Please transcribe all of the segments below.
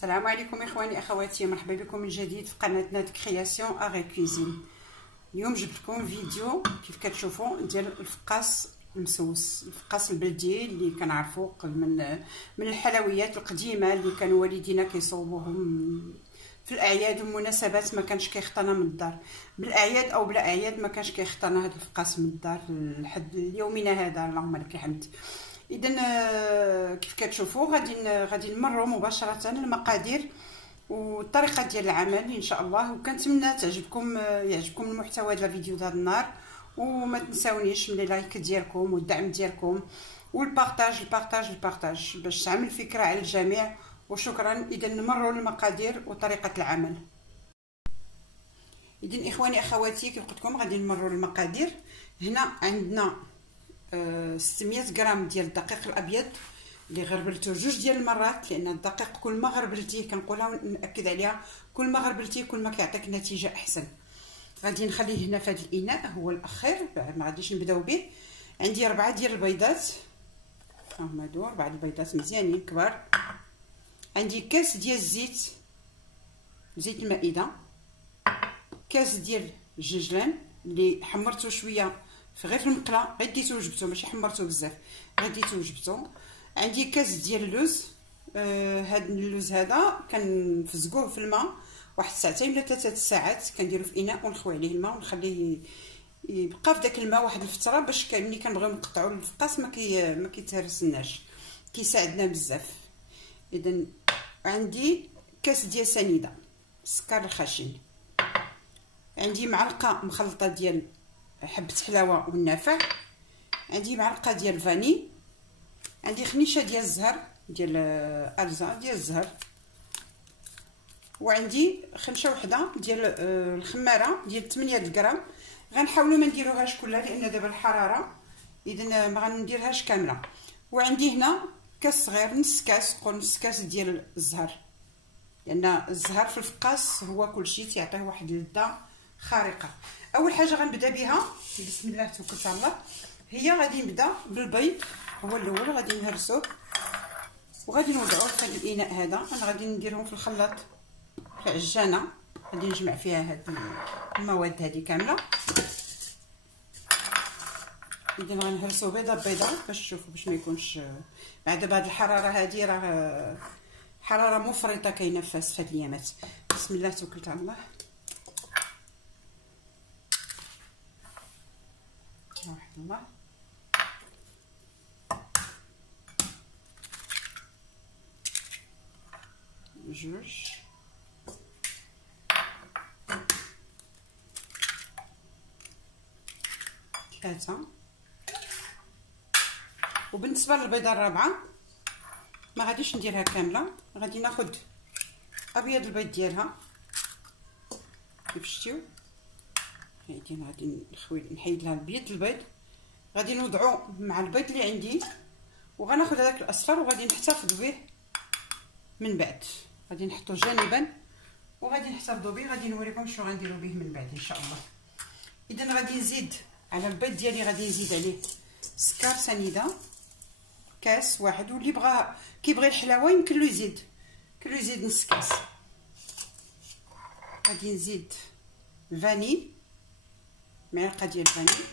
السلام عليكم اخواني اخواتي، مرحبا بكم من جديد في قناتنا كرياسيون اغي كوزين. اليوم جبت لكم فيديو كيف كتشوفوا ديال الفقاس المسوس، الفقاس البلدي اللي كنعرفوا من الحلويات القديمه اللي كانوا والدينا كيصوبوهم في الاعياد والمناسبات. ما كانش كيخطانا من الدار بالاعياد او بلا اعياد، ما كانش كيخطانا هذا الفقاس من الدار لحد يومنا هذا، اللهم لك الحمد. اذا كيف كتشوفوا غادي نمروا مباشره المقادير والطريقه ديال العمل ان شاء الله. وكنتمنى يعجبكم المحتوى ديال الفيديو هذا النهار، وما تنساونيش من اللايك ديالكم والدعم ديالكم والبارطاج باش تعمل فكره على الجميع. وشكرا. اذا نمروا للمقادير وطريقه العمل. اذا اخواني اخواتي كيف قلت لكم غادي نمروا للمقادير. هنا عندنا 600 غرام ديال الدقيق الابيض اللي غربلته 2 ديال المرات، لان الدقيق كل ما غربلتيه كنقولها ونأكد عليها، كل ما غربلتيه كل ما كيعطيك نتيجه احسن. غادي نخليه هنا في هذا الاناء هو الاخير، ما غاديش نبداو به. عندي 4 ديال البيضات، هما هادو 4 البيضات مزيانين كبار. عندي كاس ديال زيت المائده، كاس ديال الججلان اللي حمرته شويه غير في المقله، غير ديتو وجبتو ماشي حمرته بزاف، غير ديتو وجبتو. عندي كاس ديال اللوز، هذا اللوز هذا كنفزقوه في الماء واحد 2 ولا 3 ساعات، كنديرو في اناء ونخوي عليه الماء ونخليه يبقى في داك الماء واحد الفتره، باش ملي كنبغيو نقطعوا الفقاس ما كيتهرسناش، كيساعدنا بزاف. اذا عندي كاس ديال سنيده السكر الخشن، عندي معلقه مخلطه ديال حبه حلاوه والنافع، عندي معلقه ديال الفاني، عندي خنيشه ديال الزهر ديال ارزه ديال الزهر، وعندي خنشه وحده ديال الخماره ديال 8 غرام. غنحاولوا ما نديروهاش كلها لان دابا الحراره، اذا ما غنديرهاش كامله. وعندي هنا كاس صغير، نص كاس، قول نص كاس ديال الزهر، لان الزهر في الفقاس هو كلشي، تيعطيه واحد اللذه خارقه. اول حاجه غنبدا بها بسم الله توكلت على الله، هي غادي نبدا بالبيض، هو الاول غادي نهرسوه وغادي نوضعوه في هذا الاناء هذا. انا غادي نديرهم في الخلاط في عجانه، غادي نجمع فيها هاد المواد هذه كامله. اذا غنهرسو بيضه باش تشوفوا، باش ما يكونش بعد بهاد الحراره هذه، راه حراره مفرطه كاينه في هاد الايامات. بسم الله توكلت على الله. واحد الله، جوج، ثلاثة. وبالنسبه للبيضه الرابعه ما غاديش نديرها كامله، غادي ناخذ ابيض البيض ديالها كيف شتيو. غادي نحيد لها البيض البيض، غادي نوضعو مع البيض اللي عندي، وغناخذ هذاك الاصفر وغادي نحتفظ به من بعد، غادي نحطو جانبا وغادي نحتفظوا به. غادي نوريكم شنو غنديروا به من بعد ان شاء الله. اذا غادي نزيد على البيض ديالي، غادي نزيد عليه سكر سنيده كاس واحد، واللي كيبغي الحلاوه يمكن له يزيد نص كاس. غادي نزيد الفاني، معلقه ديال الفاني،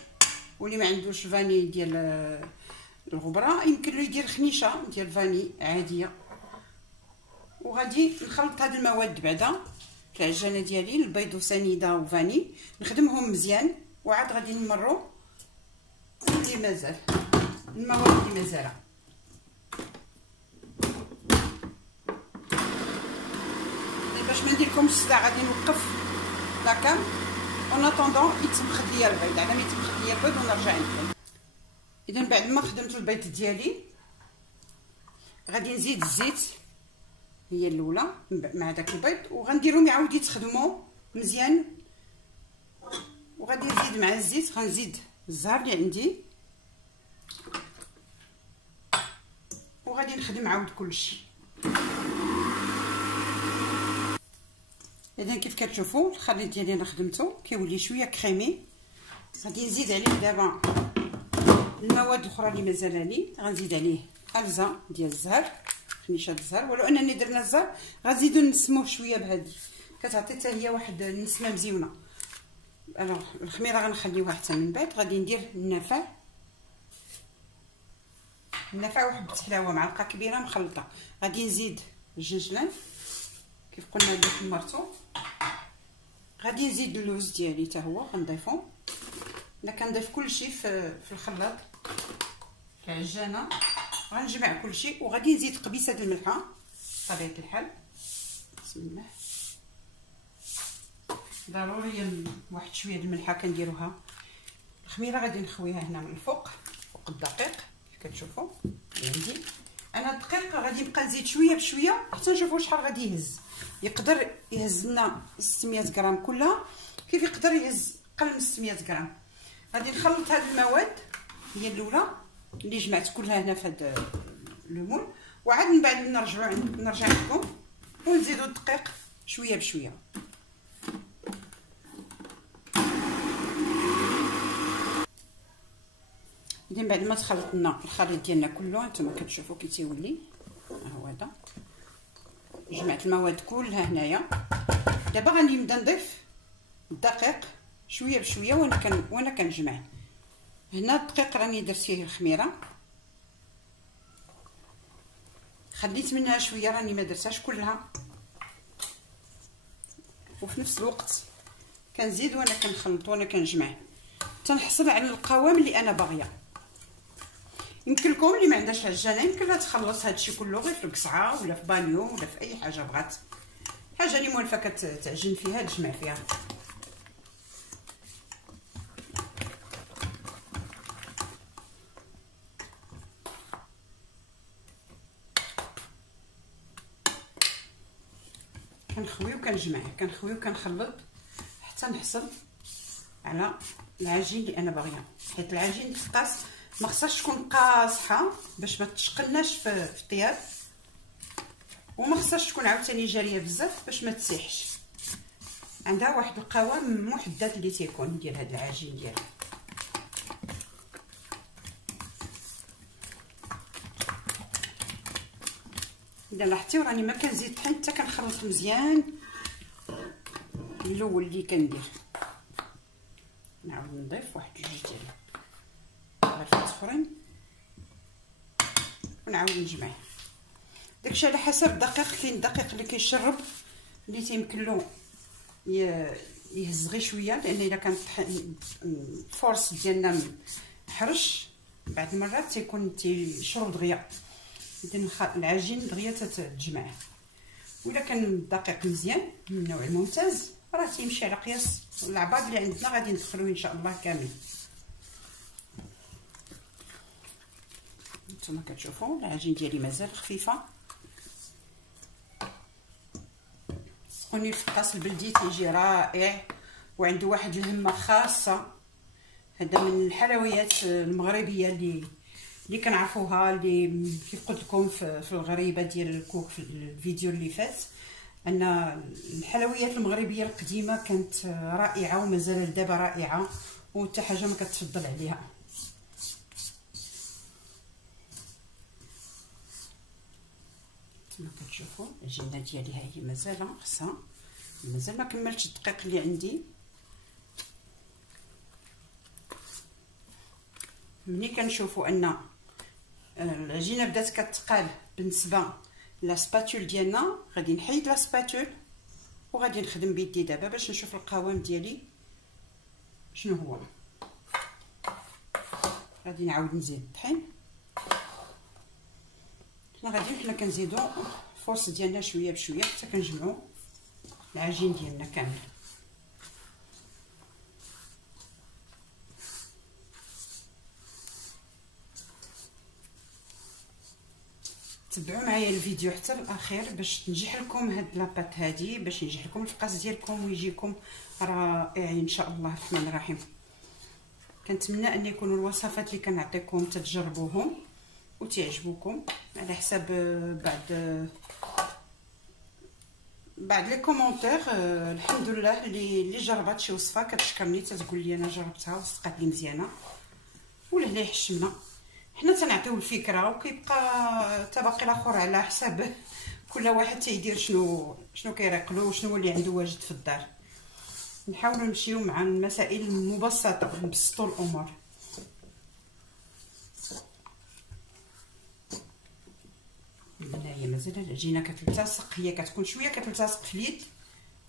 واللي ما عندوش فاني ديال الغبره يمكن له يدير خنيشه ديال الفاني عاديه. وغادي نخلط هاد المواد بعدا في العجانه ديالي، البيض وسنيده وفاني، نخدمهم مزيان. وعاد غادي نمروا اللي مازال المواد اللي مازال. باش ما نديركمش الصداع غادي نوقف لاكام اون اتوندون يتمخد ليا البيض، على ما يتمخد ليا البيض ونرجع لكم. اذا بعد ما خدمت البيض ديالي غادي نزيد الزيت، هي الاولى مع داك البيض، وغنديرهم يعاود يتخدموا مزيان. وغادي نزيد مع الزيت غنزيد الزهر اللي عندي، وغادي نخدم عاود كلشي. اذا كيف كتشوفوا الخليط ديالي انا خدمته كيولي شويه كريمي. غادي نزيد عليه دابا المواد الاخرى اللي مازال لي، غنزيد عليه ارزه ديال الزهر، خنيشه الزهر، ولو انني درنا الزهر غنزيدو نسموه شويه بهذه، كتعطي حتى هي واحد النسمه مزيونه. الوغ الخميره غنخليوها حتى من بعد. غادي ندير النافع وحبه حلاوه، معلقه كبيره مخلطه. غادي نزيد الجنجلان كيف قلنا اللي حمرتو. غادي نزيد اللوز ديالي حتى هو غنضيفو. انا كنضيف كلشي في الخلاط في العجانه. غنجمع كلشي وغادي نزيد قبيصه د الملحه بطبيعه الحال. بسم الله. ضروري واحد شويه د الملحه كنديروها. الخميره غادي نخويها هنا من الفوق فوق الدقيق كيف كتشوفوا عندي. انا الدقيق غادي نبقى نزيد شويه بشويه حتى نشوفوا شحال غادي يهز. يقدر يهز لنا 600 غرام كلها، كيف يقدر يهز اقل من 600 غرام. غادي نخلط هاد المواد هي الاولى اللي جمعت كلها هنا في هاد لو، وعاد من بعد نرجع لكم ونزيدوا الدقيق شويه بشويه. اذا بعد ما تخلطنا الخليط ديالنا كله نتوما كتشوفوا كي تيولي ها هو هذا. جمعت المواد كلها هنايا. دابا غادي نبدا نضيف الدقيق شويه بشويه وانا كنجمع. هنا الدقيق راني درت فيه الخميره، خليت منها شويه، راني ما درتهاش كلها. وفي نفس الوقت كنزيد وانا كنخلط وانا كنجمع تنحصل على القوام اللي انا باغيه. يمكن لكم اللي ما عندهاش عجانه يمكن لها تخلص هادشي كله غير في القصعه ولا في بانيو ولا في اي حاجه بغات، حاجه اللي موالفه كتعجن فيها تجمع فيها. كنخوي وكنجمع كنخوي وكنخلط حتى نحصل على العجين اللي انا باغيه. حيت العجين الفقاس ما خصهاش تكون قاصحه باش ما تشقلناش في الطياب، وما خصهاش تكون عاوتاني جاريه بزاف باش ما تسيحش. عندها واحد القوام محدد اللي تيكون ديال هذا العجين ديالها. اذا لاحظتي راني ما كنزيد الطحين حتى كنخلط مزيان الاول اللي كندير. نعاود نضيف واحد جوج ديال غرفه اخرين ونعاود نجمع. داكشي على حسب الدقيق. كاين الدقيق اللي كيشرب اللي تيمكن له يهز غير شويه، لان الا كان الفورس ديالنا محرش بعض المرات تيكون تيشرب دغيا. اذا العجين دغيا تتجمع. ولا كان الدقيق مزيان من النوع الممتاز راه تيمشي على قياس العباد اللي عندنا غادي ندخلوه ان شاء الله كامل. نتوما كتشوفوا العجين ديالي مازال خفيفه. سخوني الفقاس البلدي تيجي رائع وعنده واحد الهمه خاصه. هذا من الحلويات المغربيه اللي كنعرفوها، اللي كيف قلت لكم في الغريبه ديال الكوك في الفيديو اللي فات، ان الحلويات المغربيه القديمه كانت رائعه ومازال دابا رائعه وحتى حاجه ما كتفضل عليها. كما كتشوفوا العجينه ديالي ها هي مازال خصها، مازال ما كملتش الدقيق اللي عندي. ملي كنشوفوا ان العجينه بدات كتقال بالنسبه لاسباتول ديالنا، غادي نحيد لاسباتول وغادي نخدم بيدي دابا باش نشوف القوام ديالي شنو هو. غادي نعاود نزيد الطحين. حنا كنزيدو الفورس ديالنا شويه بشويه حتى كنجمعوا العجين ديالنا كامل. تبعوا معايا الفيديو حتى الاخير باش تنجح لكم هاد لاباط هادي، باش ينجح لكم الفقاس ديالكم ويجيكم رائع ان شاء الله الرحمن الرحيم. كنتمنى ان يكونوا الوصفات اللي كنعطيكم تجربوهم وتعجبوكم على حساب بعد لي كومونتير. الحمد لله اللي جربات شي وصفه كتشكرني تتقول لي انا جربتها وصدقات لي مزيانه، ولا اللي حشمنا حنا تنعطيو الفكره وكيبقى تباقي الاخر على حساب كل واحد تيدير شنو كيريقلو وشنو اللي عنده واجد في الدار. نحاولوا نمشيو مع المسائل المبسطه، نبسطوا الامور. هنايا مازال العجينه كتلتصق، هي كتكون شويه كتلتصق في اليد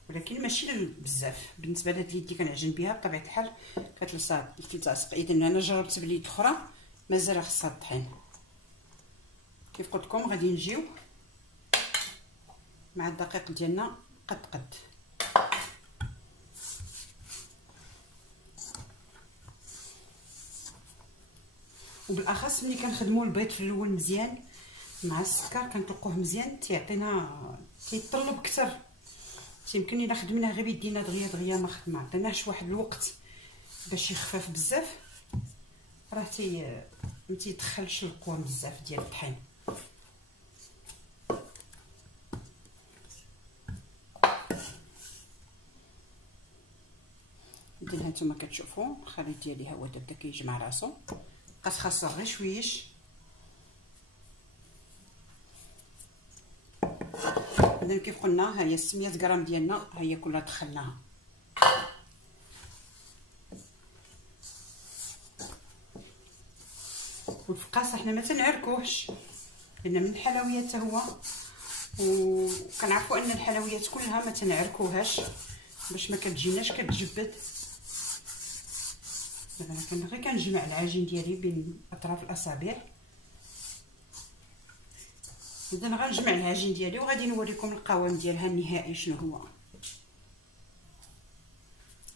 ولكن ماشي بزاف. بالنسبه لهاد اليد اللي كنعجن بها بطبيعه الحال كتلتصق. اذا انا جربت باليد اخرى مازال خصها الطحين. كيف قلت لكم غادي نجيو مع الدقيق ديالنا قد وبالاخص ملي كنخدموا البيض في الاول مزيان مع السكر كنطلقوه مزيان تيعطينا تيطلب اكثر. يمكن الا خدمناه غير بيدينا دغيا ما عطيناهش واحد الوقت باش يخفف بزاف راه ما تيدخلش القوام بزاف ديال الطحين. اذا هانتوما كتشوفوا الخليط ديالي ها هو بدا كيجمع راسو، بقات خاصها غير شويش. اذا كيف قلنا ها هي 600 غرام ديالنا ها هي كلها دخلناها. والفقاص حنا ما تنعركوهش لان من الحلويات هو، وكنعرفوا ان الحلويات كلها ما تنعركوهاش باش ما كتجيناش كتجبد. دابا انا غير كنجمع العجين ديالي بين اطراف الاصابع. اذا غنجمع العجين ديالي وغادي نوريكم القوام ديالها النهائي شنو هو.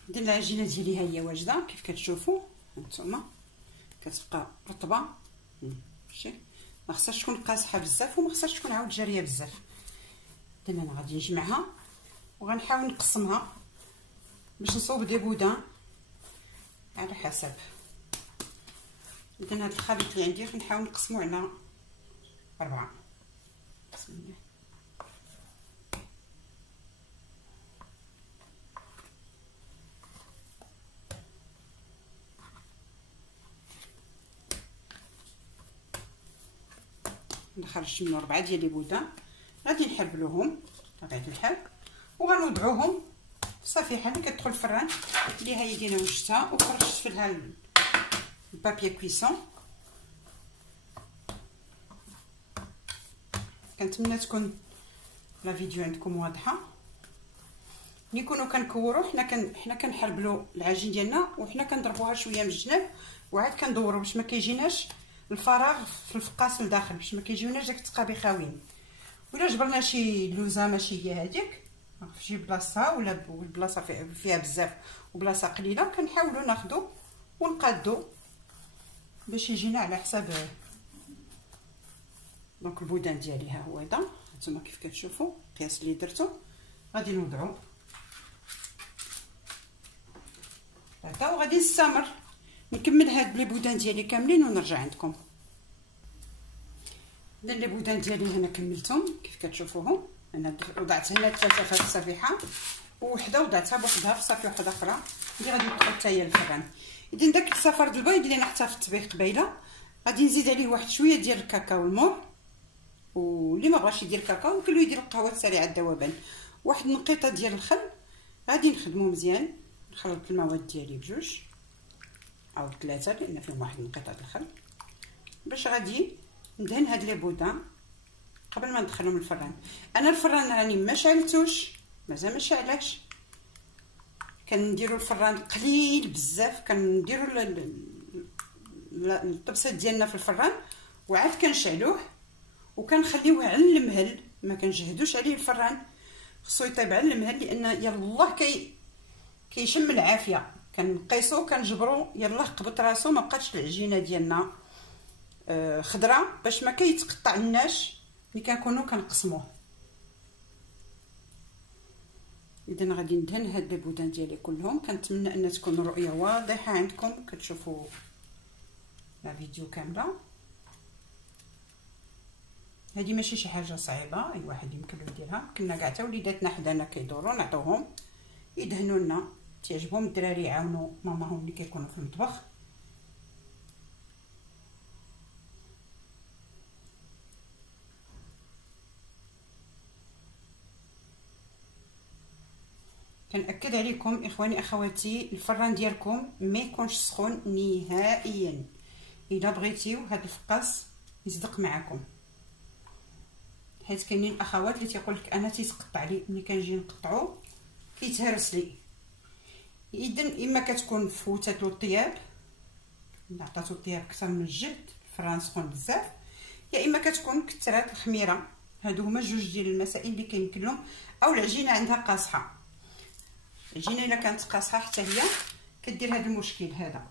اذا العجينه ديالي ها هي واجده كيف كتشوفوا هانتوما كتبقى رطبه ماشي، ما خصهاش تكون قاصحه بزاف وما خصهاش تكون عاود جاريه بزاف. اذا انا غادي نجمعها وغنحاول نقسمها باش نصوب دي بودان على حسب. اذا هذا الخليط اللي عندي غنحاول نقسمو على 4. بسم الله. نخرج منه 4 ديال لي بودان غادي نحبلوهم بطبيعه الحال وغنوضعوهم في صفيحه اللي كتدخل الفران اللي هي دينا وجدتها وخرجت فيها البابي كويسون. كنتمنى تكون لا فيديو عندكم واضحه. ملي نكونوا كنكوروا حنا كنحربلوا العجين ديالنا وحنا كنضربوها شويه من الجناب وعاد كندوروا باش ما كيجيناش الفراغ في الفقاس لداخل، باش ما كيجيوناش داك التقابي خاويين. ولا جبرنا شي لوزه ماشي هي هذيك في شي بلاصه ولا البلاصه فيها بزاف وبلاصه قليله كنحاولوا ناخذوا ونقادوا باش يجينا على حساب. دونك البودان ديالي ها هو هذا نتوما كيف كتشوفوا القياس اللي درتو غادي نوضعو هكا وغادي نستمر نكمل هاد لي بودان ديالي كاملين ونرجع عندكم. اذا لي بودان ديالي هنا كملتهم كيف كتشوفوهم. انا وضعت هنا 3 في هاد الصفيحه ووحده وضعتها بوحدها في صفيحه وحده اخرى اللي غادي تدخل حتى هي الفران. اذا داك الصفار د البيض اللي انا حطاه في الطبيخ قبيله غادي نزيد عليه واحد شويه ديال الكاكاو المور، واللي ما بغاش يدير الكاكاو ممكن له يدير القهوه السريعه الذوبان. واحد النقيطه ديال الخل غادي نخدمو مزيان، نخلط المواد ديالي بجوج او 3 لان فيهم واحد النقيطه ديال الخل باش غادي ندهن هاد لي بودان قبل ما ندخلهم الفران. انا الفران راني ما شعلتوش مازال ما شعلاش، كنديروا الفران قليل بزاف، كنديروا الطبسه ديالنا في الفران وعاد كنشعلوه وكنخليوه على المهل، ما كنجهدوش عليه الفران، خصو يطيب على المهل لان يلاه كيشم العافيه. كنقيسو كنجبرو يلاه قبط راسو ما بقاتش العجينه ديالنا خضراء باش ما كيتقطع لناش ملي كنكونوا كنقسموه. اذا غادي ندهن هاد لي بودان ديالي كلهم. كنتمنى ان تكون الرؤيه واضحه عندكم كتشوفوا لا فيديو كامله. هذه ماشي شي حاجه صعيبه، اي واحد يمكن له يديرها. كنا كاع حتى وليداتنا حدانا كيدوروا نعطوهم يدهنوا لنا، تعجبهم الدراري يعاونوا ماماهم اللي كيكونوا في المطبخ. كنأكد عليكم اخواني اخواتي الفران ديالكم ما يكونش سخون نهائيا الا بغيتيو هذا الفقاس يصدق معكم، حيت كاينين اخوات اللي تيقول لك انا تيتقطع لي ملي كنجي نقطعو كيتهرس لي. اذا اما كتكون فوتات له الطياب، عطاتو الطياب اكثر من الجهد، الفران سخون بزاف، يا اما كتكون كثرات الخميره. هادو هما جوج ديال المسائل اللي كيمكن لهم، او العجينه عندها قاصحه. العجينه الا كانت قاصحه حتى هي كدير هذا المشكل هذا.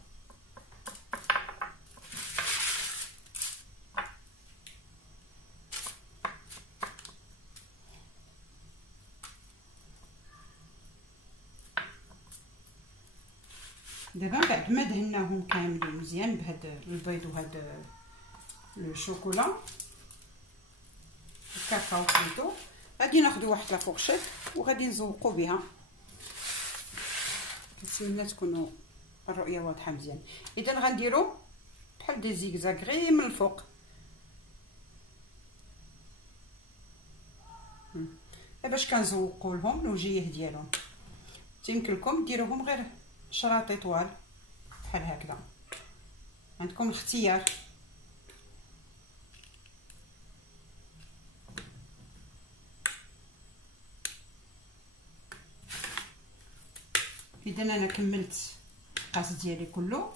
دابا بعد ما دهناهم كاملين مزيان بهذا البيض وهذا الشوكولا الكاكاو كليتو، غادي ناخذ واحد لا فورشيت وغادي نزوقوا بها. كنتمنى تكونوا الرؤيه واضحه مزيان. اذا غنديروا بحال دي زيكزاك غير من الفوق باش كنزوقوا لهم الوجيه ديالهم. يمكن لكم ديروهم غير شراطي طوال بحال هكذا، عندكم الاختيار. اذا انا كملت القاس ديالي كله.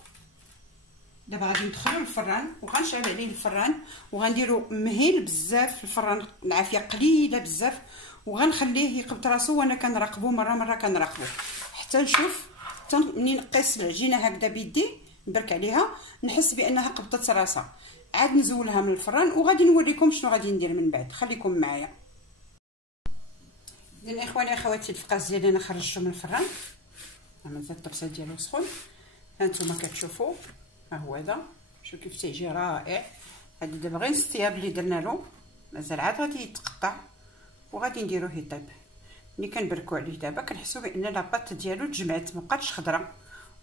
دابا غادي ندخلو للفران وغنشعل عليه الفران وغنديرو مهيل بزاف. الفران العافيه قليله بزاف وغنخليه يقبض راسو وانا كنراقبو مره كنراقبو حتى نشوف. حتى مني نقيس العجينه هكذا بيدي نبرك عليها نحس بانها قبضت راسها، عاد نزولها من الفران وغادي نوريكم شنو غادي ندير من بعد. خليكم معايا. اذا اخواني اخواتي الفقاس ديالي انا خرجته من الفران، مازال الطبسه ديالو سخون. هانتوما كتشوفوا ها هو هذا، شوف كيف تيجي رائع. هادي دابا غير السطياب اللي درنا له، مازال عاد غادي يتقطع وغادي نديروه يطيب. ملي كنبركو عليه دابا كنحسوا بان لاباط ديالو تجمعت مابقاتش خضره،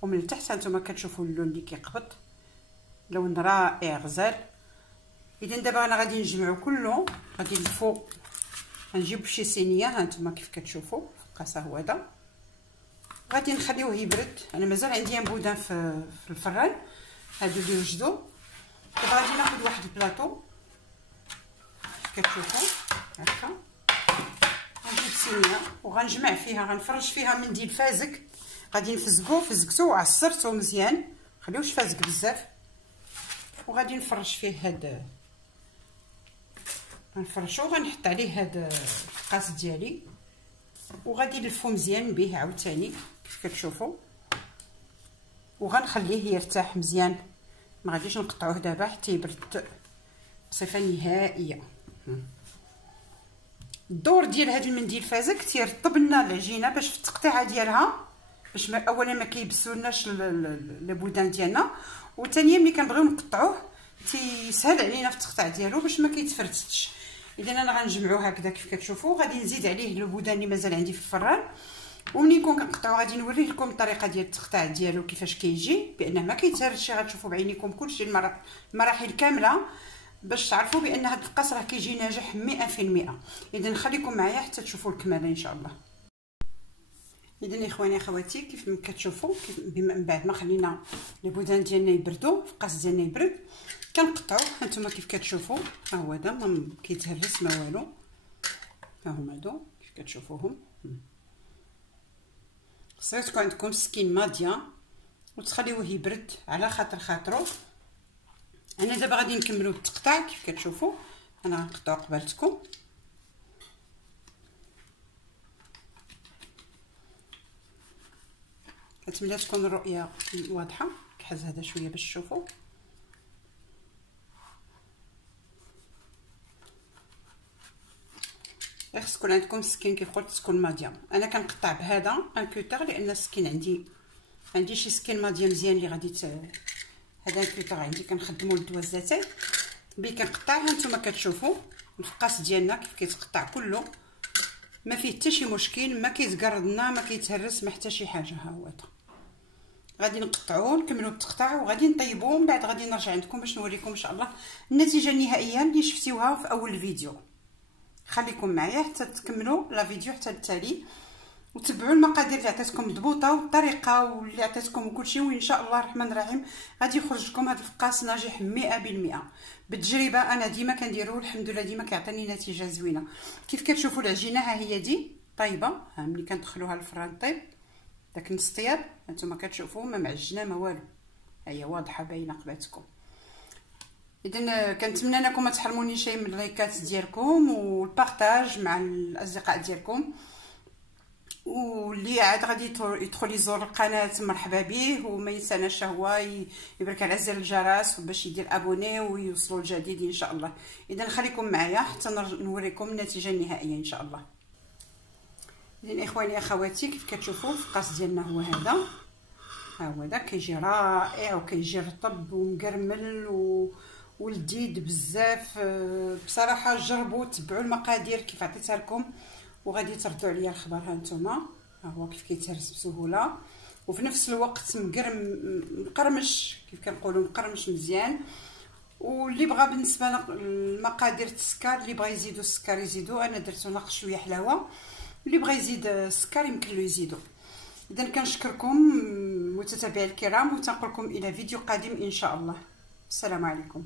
ومن التحت هانتوما كتشوفوا اللون اللي كيقبض، لون رائع غزال. اذا دابا انا غادي نجمعو كله، غادي نلفو، غنجيب شي صينيه. هانتوما كيف كتشوفوا الفقاس هو هذا، غادي نخليوه يبرد. انا مازال عندي انبوده في الفران هادو اللي وجدوا. دابا غادي ناخذ واحد البلاطو كتشوفوا هكا، غنجيب صينيه وغنجمع فيها، غنفرج فيها منديل فازك، غادي نفزقو. فزقتو وعصرتو مزيان، خليوش فازك بزاف، وغادي نفرج فيه هاد، غنفرشو غنحط عليه هاد الفقاس ديالي وغادي نلفو مزيان به عاوتاني كيف كتشوفوا، وغنخليه يرتاح مزيان. ما غاديش نقطعوه دابا حتى يبرد بصفه نهائيه. الدور ديال هذا المنديل فازك تيرطب لنا العجينه باش في التقطيعه ديالها، باش اولا ما كيبسولناش البودان ديالنا، وثانيا ملي كنبغيو نقطعوه تيسهل علينا في التقطيع ديالو باش ما كيتفرتش. اذا انا غنجمعو هكذا كيف كتشوفوا. غادي نزيد عليه البودان اللي مازال عندي في الفران، ومنين نكون كنقطعو غادي نوري لكم الطريقه ديال التقطيع ديالو كيفاش كيجي، بانه ما كيتهرسش. غتشوفوا بعينيكم كلشي المراحل كامله باش تعرفوا بان هذا الفقاس راه كيجي ناجح 100%. اذا خليكم معايا حتى تشوفوا الكماله ان شاء الله. اذا اخواني اخواتي كيف ما كتشوفوا، من بعد ما خلينا البودان ديالنا يبردوا، الفقاس ديالنا يبرد، كنقطعوه. هانتوما كيف كتشوفوا ها هو هذا، ما كيتهرس ما والو. ها هما هادو كيف كتشوفوهم. خصها تكون عندكم سكين ماضيه وتخليوه يبرد على خاطرو. انا دابا غادي نكملو بالتقطاع كيف كتشوفوا. انا غنقطعو قبالتكم. كنتمنى تكون الرؤيه واضحه. كحز هذا شويه باش تشوفوا. خص تكون عندكم السكين كيف قلت تكون ماضيه. انا كنقطع بهذا ان كوتر لان السكين عندي شي سكين ماضيه مزيان اللي غادي هذا الكوتر عندي كنخدمو للدوازاتي ملي كنقطع. هانتوما كتشوفوا الفقاس ديالنا كيف كيتقطع كله، ما فيه حتى شي مشكل، ما كيتقردنا، ما كيتهرس، ما حتى شي حاجه. ها هو هذا غادي نقطعوه نكملوا التقطاع وغادي نطيبوه. من بعد غادي نرجع عندكم باش نوريكم ان شاء الله النتيجه النهائيه اللي شفتوها في اول الفيديو. خليكم معايا حتى تكملوا لا فيديو حتى التالي. وتبعوا المقادير اللي عطيتكم مضبوطه والطريقه واللي عطيتكم كلشي، وان شاء الله الرحمن الرحيم غادي يخرج لكم هذا الفقاس ناجح 100%. بالتجربه انا ديما كنديرو الحمد لله ديما كيعطيني نتيجه زوينه. كيف كتشوفوا العجينه ها هي دي طايبه، ها ملي كندخلوها للفران طيب داك نص طياب هانتوما كتشوفوا ما معجنه ما والو، ها هي واضحه باينه قباتكم. اذا كنتمنى انكم ما تحرموني شيء من اللايكات ديالكم والبارطاج مع الاصدقاء ديالكم، واللي عاد غادي يدخل يزور القناه مرحبا به، وما ينساناش هو يبرك على زر الجرس باش يدير ابوني ويوصلوا الجديد ان شاء الله. اذا خليكم معايا حتى نوريكم النتيجه النهائيه ان شاء الله. اذا اخواني اخواتي كيف كتشوفوا الفقاس ديالنا هو هذا، ها هو هذا كيجي رائع وكيجي رطب ومقرمل ولذيذ بزاف. بصراحه جربوا تبعوا المقادير كيف عطيتها لكم وغادي تردوا عليا الخبر. ها نتوما ها هو كيف كيتهرس بسهوله وفي نفس الوقت مقرمش كيف كنقولوا مقرمش مزيان. واللي بغى بالنسبه للمقادير السكر، اللي بغى يزيدوا السكر يزيدوا، انا درت ناقص شويه حلاوه، اللي بغى يزيد السكر يمكن له يزيدوا. اذا كنشكركم متتابعي الكرام وتنقول لكم الى فيديو قادم ان شاء الله. السلام عليكم.